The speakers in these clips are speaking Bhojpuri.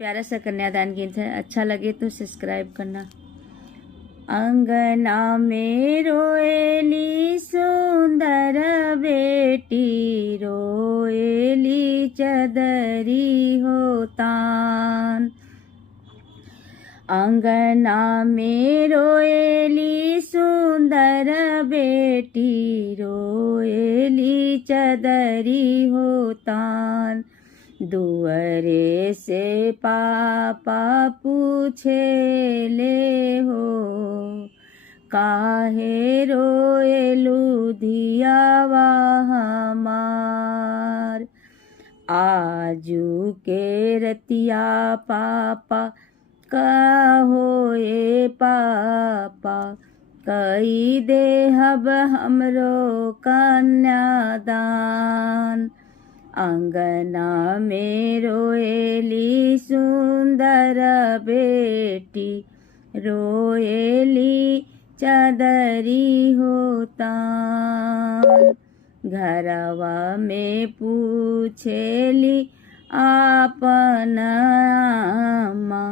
प्यारा सा कन्यादान गीत है, अच्छा लगे तो सब्सक्राइब करना। अंगना में रोएली सुंदर बेटी, रोएली चदरी होतान। अंगना में रोएली सुंदर बेटी, रोएली चदरी होतान। दुअरे से पापा पूछे ले हो, काहे रोएलू धियावा हमार। आजू के रतिया पापा कहो ए पापा, कई देहब हमरो कन्यादान। अंगना में रोएली सुंदर बेटी, रोएली चदरी होतान। घरवा में पूछेली आपन आमा,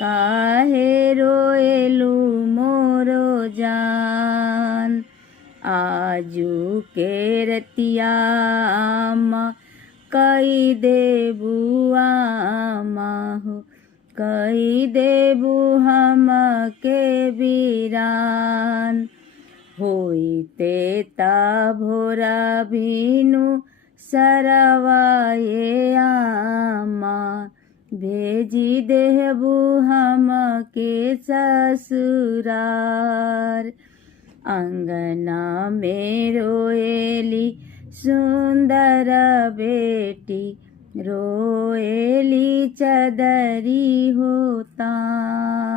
काहे रोएलू मोरो जान। आजू के रतिया आमा, कई देबू आमा हो, कई देबू हम के वीरान। होइते ता भोरा भीनु सरवा ये आमा, भेजी देबू हम के ससुरार। अंगना में रोएली सुंदर बेटी, रोएली चदरी होतान।